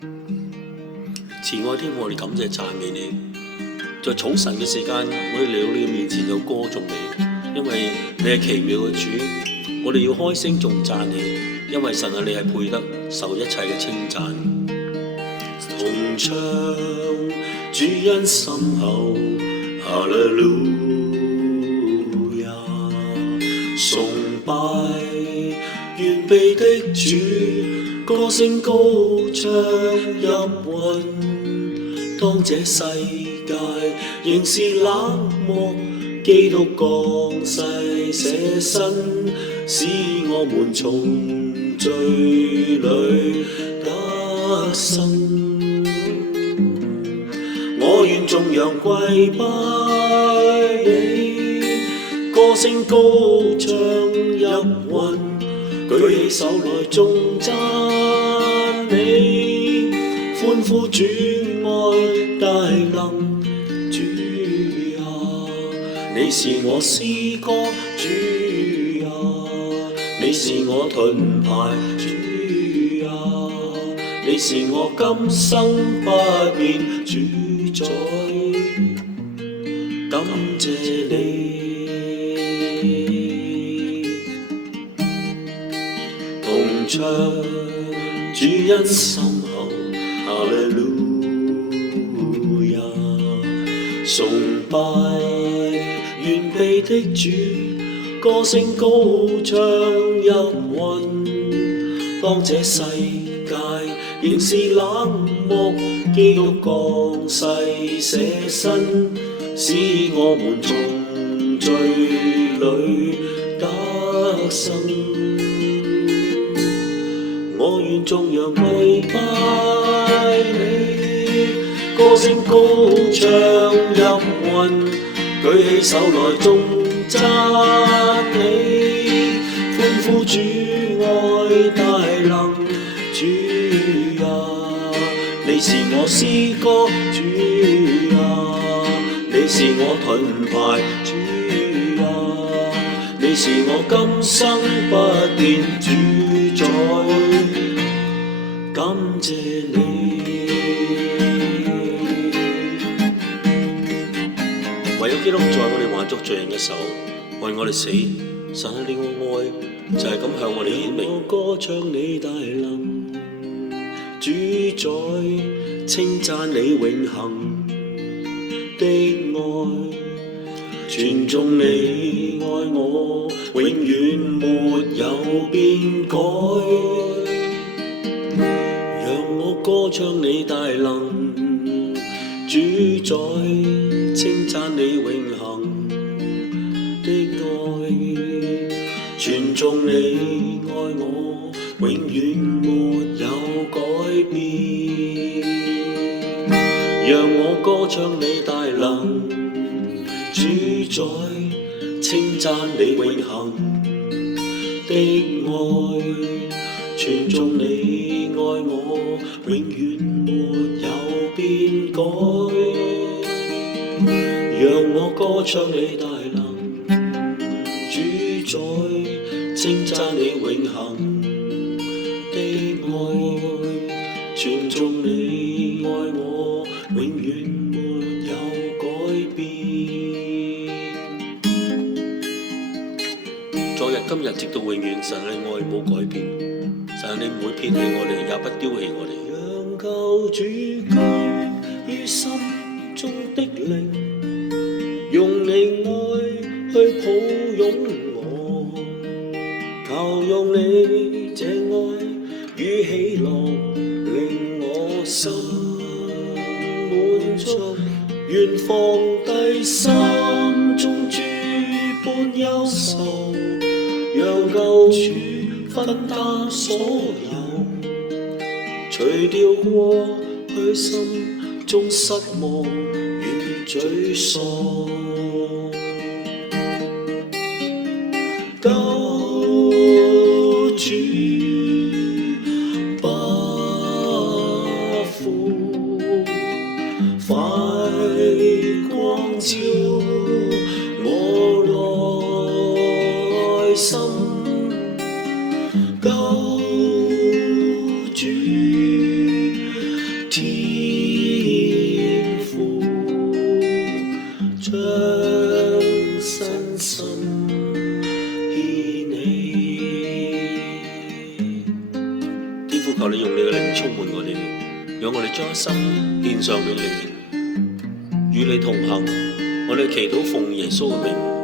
慈愛天父，我哋感謝讚美你，在早晨嘅時間，我哋嚟到你嘅面前就歌頌你，因為你係奇妙嘅主，我哋要開聲頌讚你，因為神啊，你係配得受一切嘅稱讚。同唱主恩深厚，哈利路亞，崇拜完備的主，歌聲高唱入雲。當這世界仍是冷漠，基督降世捨身，使我們從罪裏得生。我願頌揚跪拜你，歌聲高唱入雲，舉起手來頌讚你，歡呼主愛大能，主啊，你是我詩歌，主啊，你是我盾牌，主啊，你是我今生不變主宰，感謝你。同唱主恩深厚，哈利路亞，崇拜完備的主，歌聲高唱入雲。當這世界仍是冷漠，基督降世捨身，使我們從罪裏得生。我願頌揚跪拜你，歌聲高唱入雲，舉起手來頌讚你，歡呼主愛大能，主啊，你是我詩歌，主啊，你是我盾牌，主啊，你是我今生不變主宰，感謝你。唯有基督在我哋還作罪人嘅時候，為我哋死，神啊，你嘅愛就係咁向我哋顯明。我歌唱你大能，主宰，稱讚你永恆的愛，傳頌你愛我，永遠沒有變改。讓我歌唱你大能，主宰，稱讚你永恆的愛，傳頌你愛我，永遠沒有改變。讓我歌唱你大能，主宰，稱讚你永恆的愛，傳頌你愛我，永遠沒有變改。讓我歌唱你大能，主宰，稱讚你永恆的愛，傳頌你愛我，永遠沒有改變。昨日今日直到永遠，神你愛冇改變，神你唔會撇棄我哋，也不丟棄我哋。讓救主居於心中的靈，用你愛去抱擁我，求用你這愛與喜樂，令我心滿足，願放低心中諸般憂愁，讓救主分擔所有，除掉過去心中失望與沮喪。救主不負，快光照我內心。救主求你用你嘅靈充滿我哋，讓我哋將一生獻上俾你，與你同行。我哋祈禱奉耶穌嘅名。